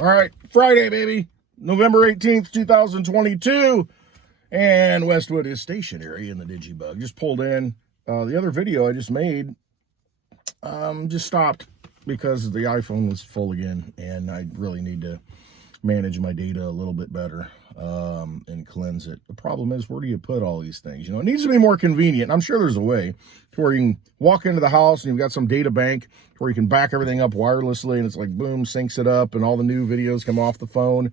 All right, Friday, baby, November 18th, 2022, and Westwood is stationary in the DigiByte. Just pulled in. The other video I just made just stopped because the iPhone was full again, and I really need to manage my data a little bit better and cleanse it. The problem is, where do you put all these things? You know, it needs to be more convenient. I'm sure there's a way to where you can walk into the house and you've got some data bank where you can back everything up wirelessly, and it's like, boom, syncs it up, and all the new videos come off the phone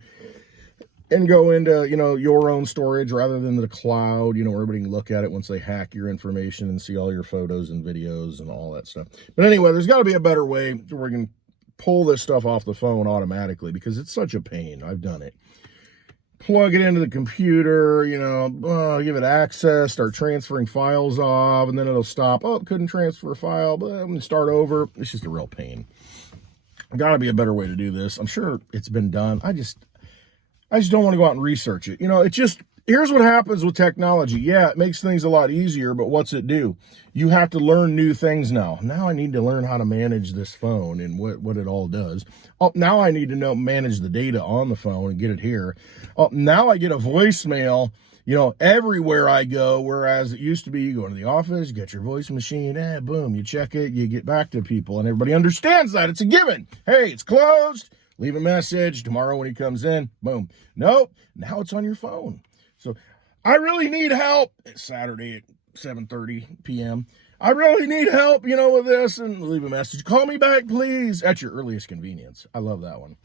and go into, you know, your own storage rather than the cloud, you know, where everybody can look at it once they hack your information and see all your photos and videos and all that stuff. But anyway, there's got to be a better way where you can pull this stuff off the phone automatically, because it's such a pain. I've done it. Plug it into the computer, you know, give it access, start transferring files off, and then it'll stop. Oh, couldn't transfer a file, but I'm going to start over. It's just a real pain. Got to be a better way to do this. I'm sure it's been done. I just don't want to go out and research it. You know, here's what happens with technology. Yeah, it makes things a lot easier, but what's it do? You have to learn new things now. Now I need to learn how to manage this phone and what it all does. Oh, now I need to manage the data on the phone and get it here. Oh, now I get a voicemail, you know, everywhere I go, whereas it used to be you go into the office, get your voice machine, boom, you check it, you get back to people, and everybody understands that. It's a given. Hey, it's closed. Leave a message tomorrow when he comes in. Boom. Nope. Now it's on your phone. So I really need help. It's Saturday at 7:30 p.m. I really need help, you know, with this, and leave a message. Call me back, please, at your earliest convenience. I love that one.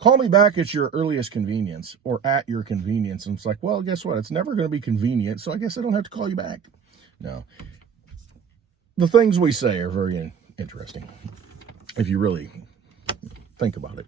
Call me back at your earliest convenience, or at your convenience. And it's like, well, guess what? It's never going to be convenient, so I guess I don't have to call you back. No. The things we say are very interesting, if you really think about it.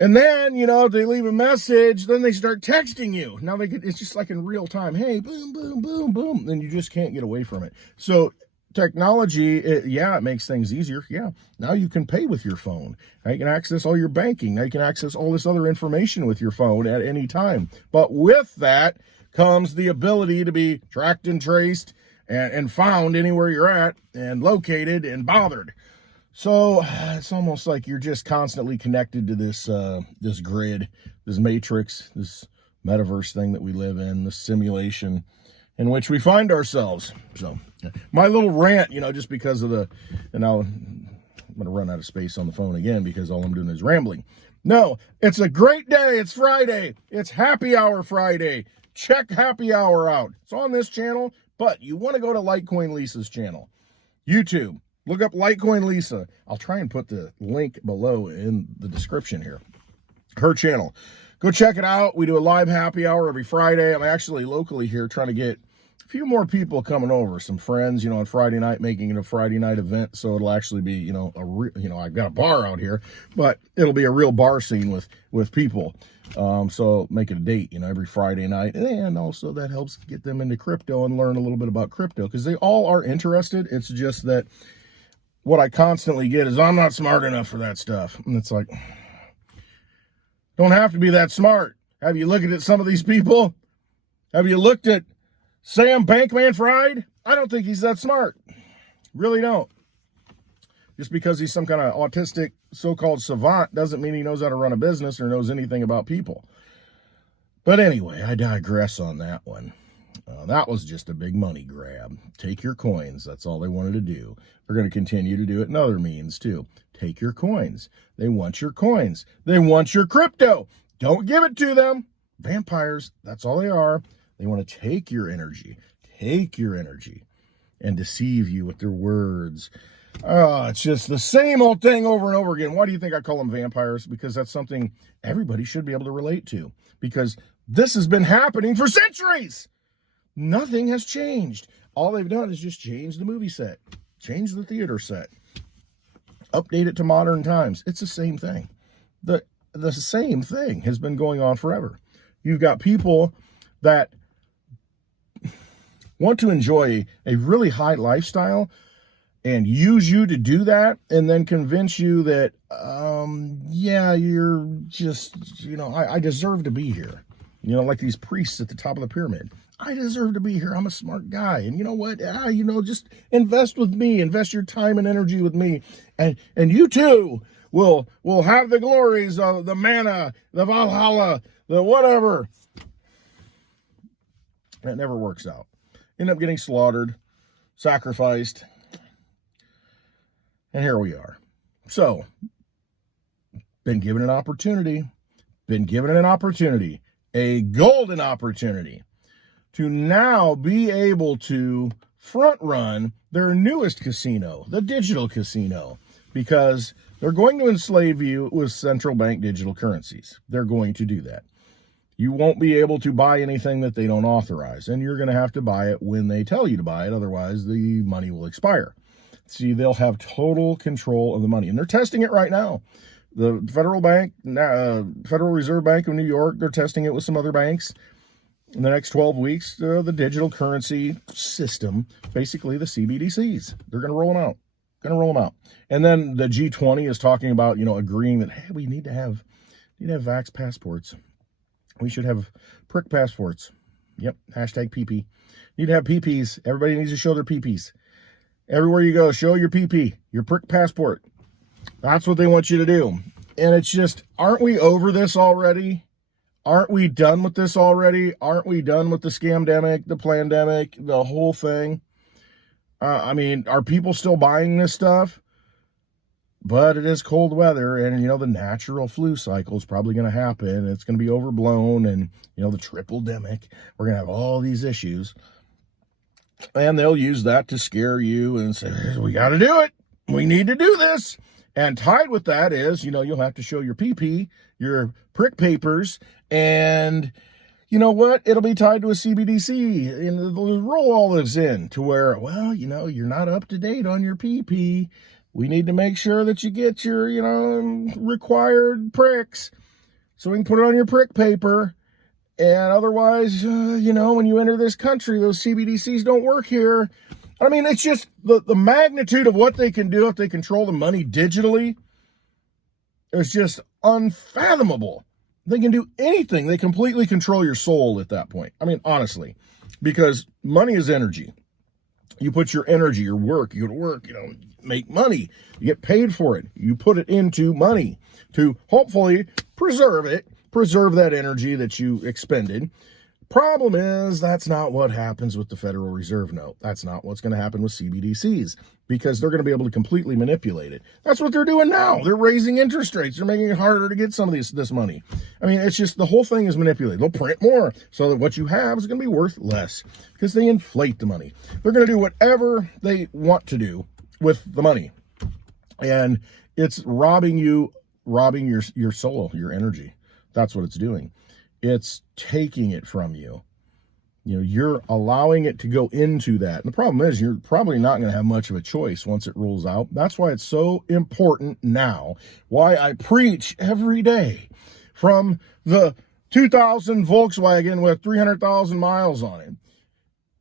And then, you know, they leave a message, then they start texting you. Now it's just like in real time. Hey, boom, boom, boom, boom. And you just can't get away from it. So technology, it makes things easier. Yeah, now you can pay with your phone. Now you can access all your banking. Now you can access all this other information with your phone at any time. But with that comes the ability to be tracked and traced and found anywhere you're at, and located and bothered. So it's almost like you're just constantly connected to this this grid, this matrix, this metaverse thing that we live in, this simulation in which we find ourselves. So my little rant, you know, just because of and now I'm going to run out of space on the phone again because all I'm doing is rambling. No, it's a great day. It's Friday. It's Happy Hour Friday. Check Happy Hour out. It's on this channel, but you want to go to Litecoin Lisa's channel, YouTube. Look up Litecoin Lisa. I'll try and put the link below in the description here. Her channel. Go check it out. We do a live happy hour every Friday. I'm actually locally here trying to get a few more people coming over. Some friends, you know, on Friday night, making it a Friday night event. So it'll actually be, you know, I've got a bar out here, but it'll be a real bar scene with people. So make it a date, you know, every Friday night. And also that helps get them into crypto and learn a little bit about crypto, because they all are interested. It's just that what I constantly get is, I'm not smart enough for that stuff. And it's like, don't have to be that smart. Have you looked at some of these people? Have you looked at Sam Bankman-Fried? I don't think he's that smart. Really don't. Just because he's some kind of autistic so-called savant doesn't mean he knows how to run a business or knows anything about people. But anyway, I digress on that one. That was just a big money grab. Take your coins. That's all they wanted to do. They're going to continue to do it in other means too. Take your coins. They want your coins. They want your crypto. Don't give it to them. Vampires, that's all they are. They want to take your energy, and deceive you with their words. It's just the same old thing over and over again. Why do you think I call them vampires? Because that's something everybody should be able to relate to, because this has been happening for centuries. Nothing has changed. All they've done is just change the movie set, change the theater set, update it to modern times. It's the same thing. The same thing has been going on forever. You've got people that want to enjoy a really high lifestyle and use you to do that, and then convince you that, you're just, you know, I deserve to be here. You know, like these priests at the top of the pyramid. I deserve to be here. I'm a smart guy. And you know what? Just invest with me. Invest your time and energy with me. And you too We'll have the glories of the manna, the Valhalla, the whatever. That never works out. End up getting slaughtered, sacrificed, and here we are. So, been given an opportunity, a golden opportunity to now be able to front run their newest casino, the digital casino, because they're going to enslave you with central bank digital currencies. They're going to do that. You won't be able to buy anything that they don't authorize, and you're going to have to buy it when they tell you to buy it. Otherwise, the money will expire. See, they'll have total control of the money, and they're testing it right now. The Federal Reserve Bank of New York, they're testing it with some other banks. In the next 12 weeks, the digital currency system, basically the CBDCs, they're going to roll them out. And then the G20 is talking about, agreeing that, hey, we need to have vax passports. We should have prick passports. Yep, hashtag PP. Need to have PPs. Everybody needs to show their PPs. Everywhere you go, show your PP, your prick passport. That's what they want you to do. And it's just, aren't we over this already? Aren't we done with this already? Aren't we done with the scamdemic, the plandemic, the whole thing? Are people still buying this stuff? But it is cold weather, and, the natural flu cycle is probably going to happen. It's going to be overblown, and, the triple-demic. We're going to have all these issues. And they'll use that to scare you and say, we got to do it. We need to do this. And tied with that is, you'll have to show your PP, your prick papers, and you know what? It'll be tied to a CBDC, and they'll roll all this in to where, well, you're not up to date on your PP. We need to make sure that you get your, required pricks so we can put it on your prick paper. And otherwise, when you enter this country, those CBDCs don't work here. It's just the magnitude of what they can do if they control the money digitally is just unfathomable. They can do anything. They completely control your soul at that point. Honestly, because money is energy. You put your energy, your work, you go to work, make money. You get paid for it. You put it into money to hopefully preserve that energy that you expended. Problem is, that's not what happens with the Federal Reserve note. That's not what's going to happen with CBDCs, because they're going to be able to completely manipulate it. That's what they're doing now. They're raising interest rates. They're making it harder to get some of this money. It's just the whole thing is manipulated. They'll print more so that what you have is going to be worth less because they inflate the money. They're going to do whatever they want to do with the money. And it's robbing your soul, your energy. That's what it's doing. It's taking it from you. You're allowing it to go into that. And the problem is you're probably not going to have much of a choice once it rolls out. That's why it's so important now. Why I preach every day from the 2000 Volkswagen with 300,000 miles on it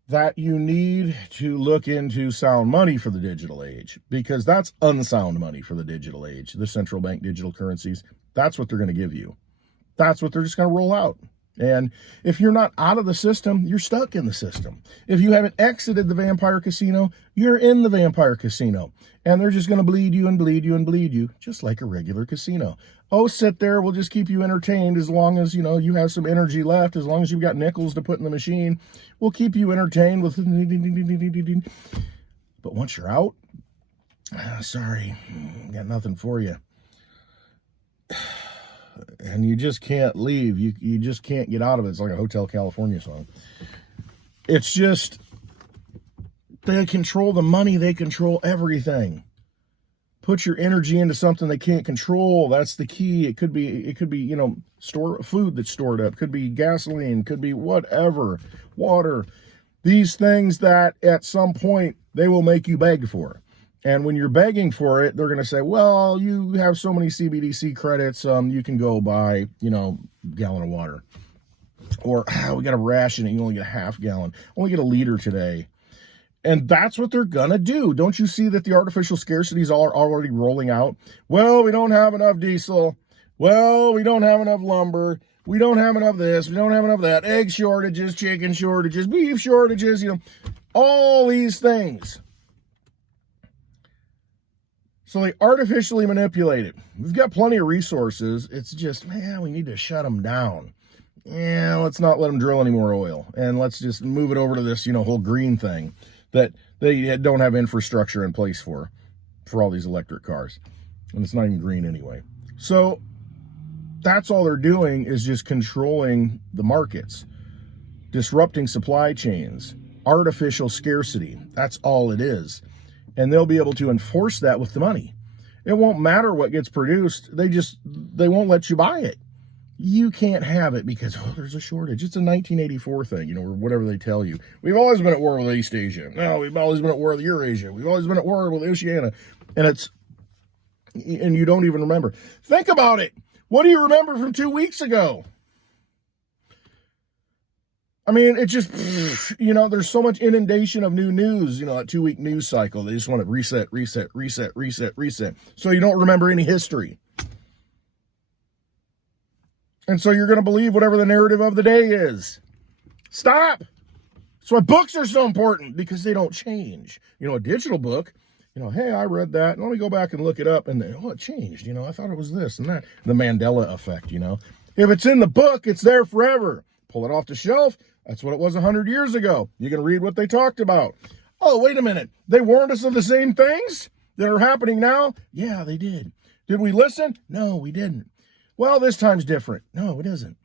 that you need to look into sound money for the digital age, because that's unsound money for the digital age. The central bank digital currencies, that's what they're going to give you. That's what they're just going to roll out. And if you're not out of the system, you're stuck in the system. If you haven't exited the vampire casino, you're in the vampire casino. And they're just going to bleed you and bleed you and bleed you, just like a regular casino. Oh, sit there. We'll just keep you entertained as long as, you have some energy left. As long as you've got nickels to put in the machine, we'll keep you entertained with... But once you're out, sorry, got nothing for you. And you just can't leave. You just can't get out of it. It's like a Hotel California song. It's just, they control the money. They control everything. Put your energy into something they can't control. That's the key. It could be, store food that's stored up. Could be gasoline. Could be whatever. Water. These things that at some point they will make you beg for. And when you're begging for it, they're going to say, well, you have so many CBDC credits, you can go buy, a gallon of water. Or, we got a ration and you only get a half gallon. Only get a liter today. And that's what they're going to do. Don't you see that the artificial scarcities are already rolling out? Well, we don't have enough diesel. Well, we don't have enough lumber. We don't have enough this. We don't have enough that. Egg shortages, chicken shortages, beef shortages, all these things. So they artificially manipulate it. We've got plenty of resources. It's just, man, we need to shut them down. Yeah, let's not let them drill any more oil. And let's just move it over to this, whole green thing that they don't have infrastructure in place for all these electric cars. And it's not even green anyway. So that's all they're doing, is just controlling the markets, disrupting supply chains, artificial scarcity. That's all it is. And they'll be able to enforce that with the money. It won't matter what gets produced. They won't let you buy it. You can't have it because, there's a shortage. It's a 1984 thing, or whatever they tell you. We've always been at war with East Asia. No, we've always been at war with Eurasia. We've always been at war with Oceania. And you don't even remember. Think about it. What do you remember from 2 weeks ago? I mean, it just, there's so much inundation of new news, that 2-week news cycle. They just want to reset. So you don't remember any history. And so you're going to believe whatever the narrative of the day is. Stop. That's why books are so important, because they don't change. A digital book, hey, I read that. Let me go back and look it up. And it changed. I thought it was this and that. The Mandela effect, If it's in the book, it's there forever. Pull it off the shelf. That's what it was 100 years ago. You can read what they talked about. Oh, wait a minute. They warned us of the same things that are happening now? Yeah, they did. Did we listen? No, we didn't. Well, this time's different. No, it isn't.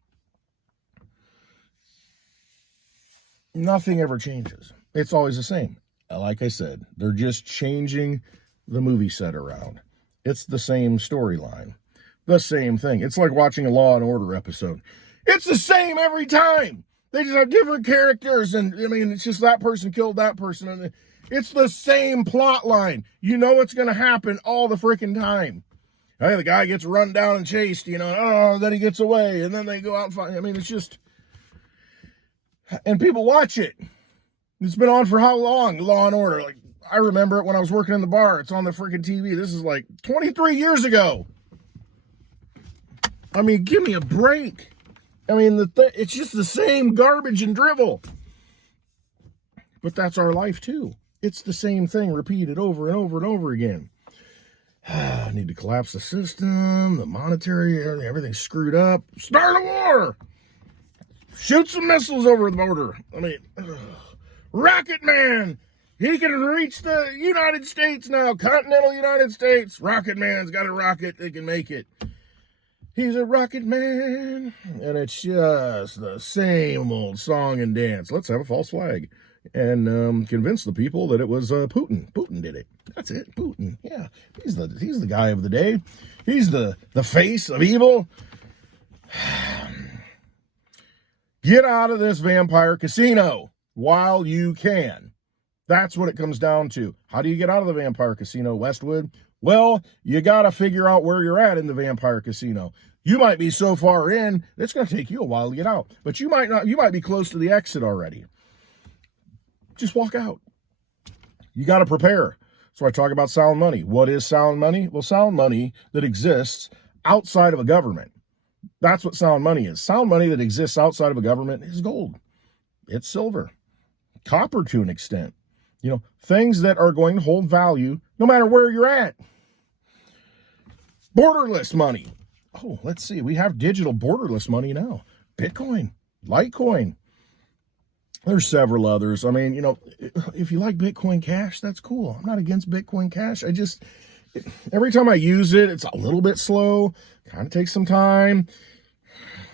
Nothing ever changes. It's always the same. Like I said, they're just changing the movie set around. It's the same storyline. The same thing. It's like watching a Law and Order episode. It's the same every time. They just have different characters, and it's just that person killed that person, and it's the same plot line. You know what's going to happen all the freaking time. Hey, the guy gets run down and chased, then he gets away, and then they go out and find. It's just, and people watch it. It's been on for how long? Law and Order. Like, I remember it when I was working in the bar. It's on the freaking TV. This is like 23 years ago. Give me a break. It's just the same garbage and drivel. But that's our life too. It's the same thing repeated over and over and over again. I need to collapse the system, the monetary, everything's screwed up. Start a war! Shoot some missiles over the border. Rocket Man! He can reach the United States now, continental United States. Rocket Man's got a rocket, they can make it. He's a rocket man. And it's just the same old song and dance. Let's have a false flag. And convince the people that it was Putin. Putin did it. That's it. Putin. Yeah. He's the guy of the day. He's the face of evil. Get out of this vampire casino while you can. That's what it comes down to. How do you get out of the vampire casino, Westwood? Well, you got to figure out where you're at in the vampire casino. You might be so far in, it's going to take you a while to get out. But you might not. You might be close to the exit already. Just walk out. You got to prepare. So I talk about sound money. What is sound money? Well, sound money that exists outside of a government. That's what sound money is. Sound money that exists outside of a government is gold. It's silver. Copper to an extent. Things that are going to hold value no matter where you're at. Borderless money. Oh, let's see. We have digital borderless money now. Bitcoin, Litecoin. There's several others. If you like Bitcoin Cash, that's cool. I'm not against Bitcoin Cash. Every time I use it, it's a little bit slow. Kind of takes some time.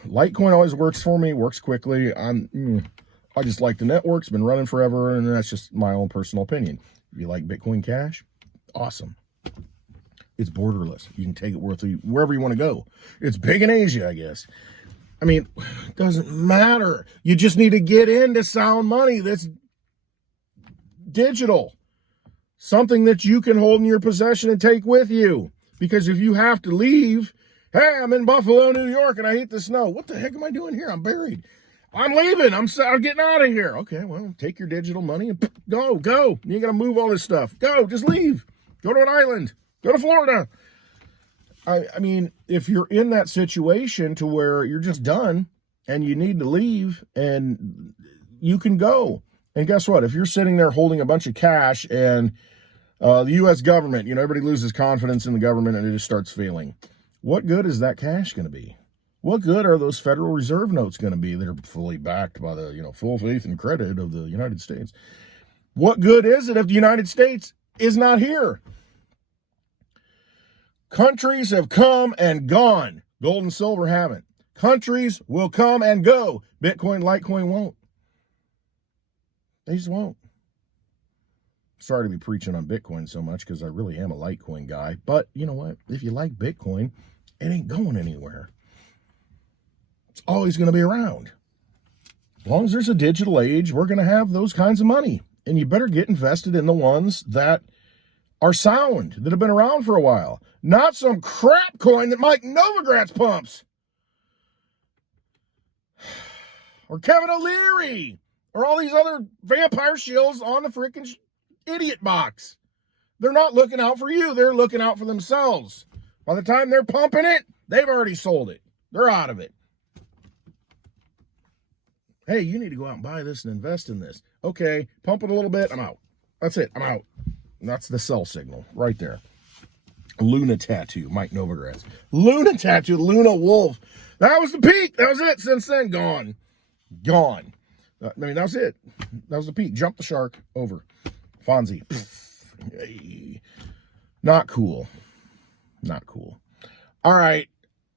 Litecoin always works for me, works quickly. I just like the network. It's been running forever, and that's just my own personal opinion. If you like Bitcoin Cash, awesome. It's borderless. You can take it wherever you want to go. It's big in Asia, I guess. It doesn't matter. You just need to get into sound money that's digital. Something that you can hold in your possession and take with you. Because if you have to leave, hey, I'm in Buffalo, New York, and I hate the snow. What the heck am I doing here? I'm buried. I'm leaving. I'm getting out of here. Okay, well, take your digital money and go. You ain't got to move all this stuff. Go, just leave. Go to an island. Go to Florida. If you're in that situation to where you're just done and you need to leave, and you can go. And guess what? If you're sitting there holding a bunch of cash and The U.S. government, everybody loses confidence in the government and it just starts failing. What good is that cash going to be? What good are those Federal Reserve notes going to be that are fully backed by the, full faith and credit of the United States? What good is it if the United States is not here? Countries have come and gone. Gold and silver haven't. Countries will come and go. Bitcoin, Litecoin won't. They just won't. Sorry to be preaching on Bitcoin so much because I really am a Litecoin guy. But you know what? If you like Bitcoin, it ain't going anywhere. It's always going to be around. As long as there's a digital age, we're going to have those kinds of money. And you better get invested in the ones that are sound, that have been around for a while. Not some crap coin that Mike Novogratz pumps. Or Kevin O'Leary. Or all these other vampire shills on the freaking idiot box. They're not looking out for you. They're looking out for themselves. By the time they're pumping it, they've already sold it. They're out of it. Hey, you need to go out and buy this and invest in this. Okay, pump it a little bit. I'm out. That's it. I'm out. And that's the sell signal right there. Luna tattoo, Mike Novogratz. Luna tattoo, Luna Wolf. That was the peak. That was it. Since then, gone. Gone. That was it. That was the peak. Jump the shark. Over. Fonzie. Not cool. Not cool. All right.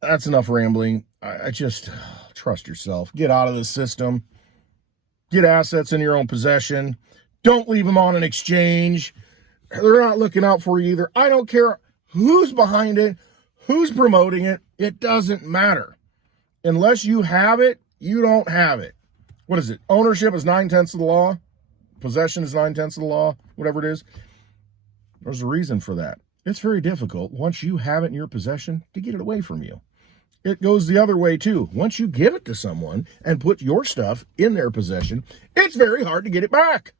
That's enough rambling. I just trust yourself. Get out of the system. Get assets in your own possession. Don't leave them on an exchange. They're not looking out for you either. I don't care who's behind it, who's promoting it. It doesn't matter. Unless you have it, you don't have it. What is it? Ownership is 9/10 of the law. Possession is 9/10 of the law. Whatever it is. There's a reason for that. It's very difficult, once you have it in your possession, to get it away from you. It goes the other way, too. Once you give it to someone and put your stuff in their possession, it's very hard to get it back.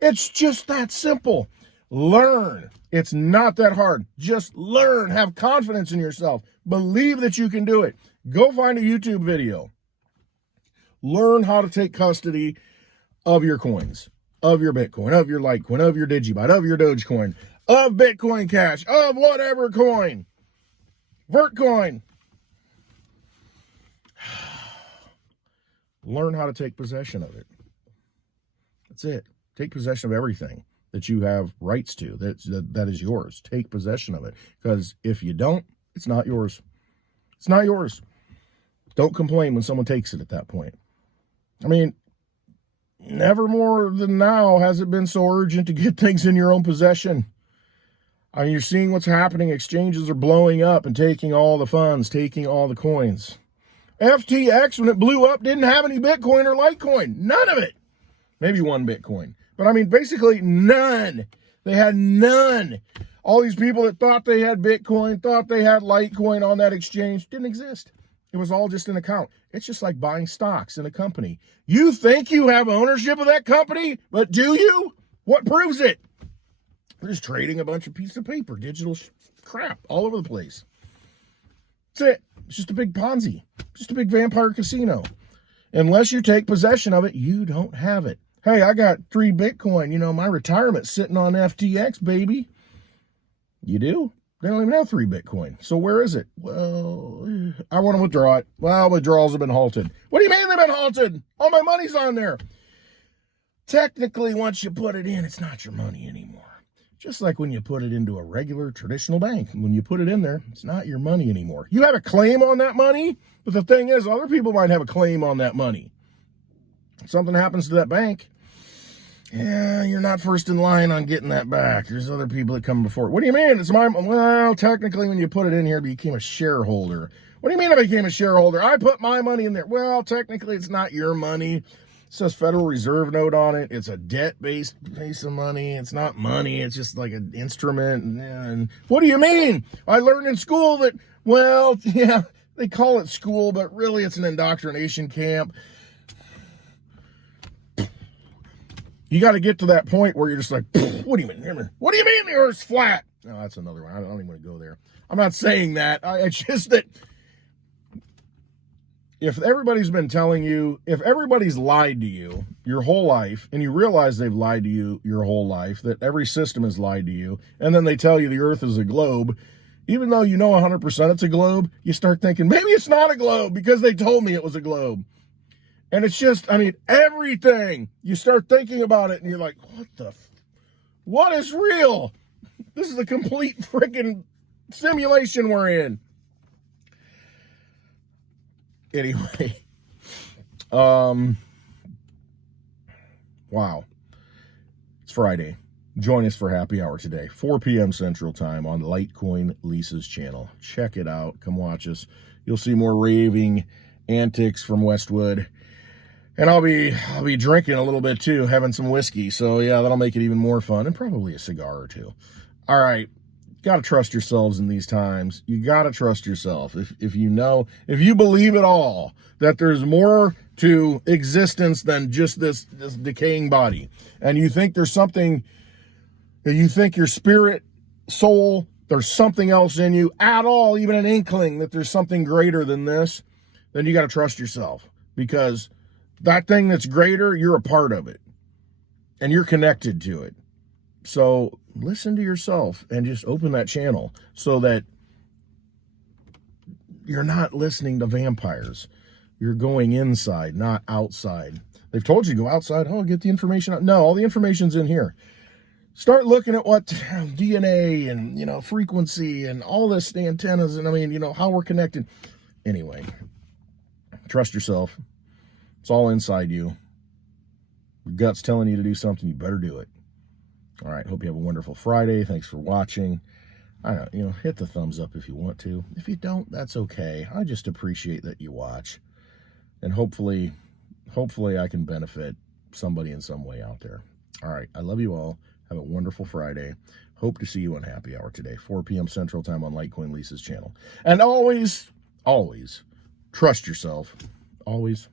It's just that simple. Learn. It's not that hard. Just learn. Have confidence in yourself. Believe that you can do it. Go find a YouTube video. Learn how to take custody of your coins, of your Bitcoin, of your Litecoin, of your DigiByte, of your Dogecoin, of Bitcoin Cash, of whatever coin. Vertcoin. Learn how to take possession of it. That's it. Take possession of everything that you have rights to, that is yours. Take possession of it. Because if you don't, it's not yours. It's not yours. Don't complain when someone takes it at that point. I mean, never more than now has it been so urgent to get things in your own possession. I mean, you're seeing what's happening. Exchanges are blowing up and taking all the funds, taking all the coins. FTX, when it blew up, didn't have any Bitcoin or Litecoin. None of it. Maybe one Bitcoin. But I mean, basically none. They had none. All these people that thought they had Bitcoin, thought they had Litecoin on that exchange, didn't exist. It was all just an account. It's just like buying stocks in a company. You think you have ownership of that company, but do you? What proves it? They're just trading a bunch of pieces of paper, digital crap all over the place. That's it. It's just a big Ponzi. Just a big vampire casino. Unless you take possession of it, you don't have it. Hey, I got 3 Bitcoin. My retirement's sitting on FTX, baby. You do? They don't even have 3 Bitcoin. So where is it? Well, I want to withdraw it. Well, withdrawals have been halted. What do you mean they've been halted? All my money's on there. Technically, once you put it in, it's not your money anymore. Just like when you put it into a regular traditional bank. When you put it in there, it's not your money anymore. You have a claim on that money, but the thing is, other people might have a claim on that money. If something happens to that bank, yeah, you're not first in line on getting that back. There's other people that come before. What do you mean? It's my, well, technically when you put it in here, you became a shareholder. What do you mean I became a shareholder? I put my money in there. Well, technically it's not your money. It says Federal Reserve note on it. It's a debt-based piece of money. It's not money. It's just like an instrument. And what do you mean? I learned in school that, well, yeah, they call it school, but really it's an indoctrination camp. You got to get to that point where you're just like, what do you mean? What do you mean the Earth's flat? No, that's another one. I don't even want to go there. I'm not saying that. It's just that if everybody's been telling you, if everybody's lied to you your whole life, and you realize they've lied to you your whole life, that every system has lied to you, and then they tell you the earth is a globe, even though you know 100% it's a globe, you start thinking, maybe it's not a globe because they told me it was a globe. And it's just, I mean, everything, you start thinking about it and you're like, what is real? This is a complete freaking simulation we're in. Anyway, wow. It's Friday. Join us for happy hour today, 4 p.m. Central Time on Litecoin Lisa's channel. Check it out. Come watch us. You'll see more raving antics from Westwood. And I'll be drinking a little bit too, having some whiskey. So yeah, that'll make it even more fun, and probably a cigar or two. All right. Got to trust yourselves in these times. You got to trust yourself. If you believe at all that there's more to existence than just this decaying body, and you think there's something, you think your spirit, soul, there's something else in you at all, even an inkling that there's something greater than this, then you got to trust yourself, because that thing that's greater, you're a part of it and you're connected to it. So listen to yourself and just open that channel so that you're not listening to vampires. You're going inside, not outside. They've told you to go outside. Oh, get the information out. No, all the information's in here. Start looking at what DNA and, frequency and all this, the antennas, and how we're connected. Anyway, trust yourself. It's all inside you. Your gut's telling you to do something, you better do it. All right, hope you have a wonderful Friday. Thanks for watching. Hit the thumbs up if you want to. If you don't, that's okay. I just appreciate that you watch. And hopefully I can benefit somebody in some way out there. All right, I love you all. Have a wonderful Friday. Hope to see you on happy hour today, 4 p.m. Central Time on Litecoin Lisa's channel. And always, always trust yourself. Always.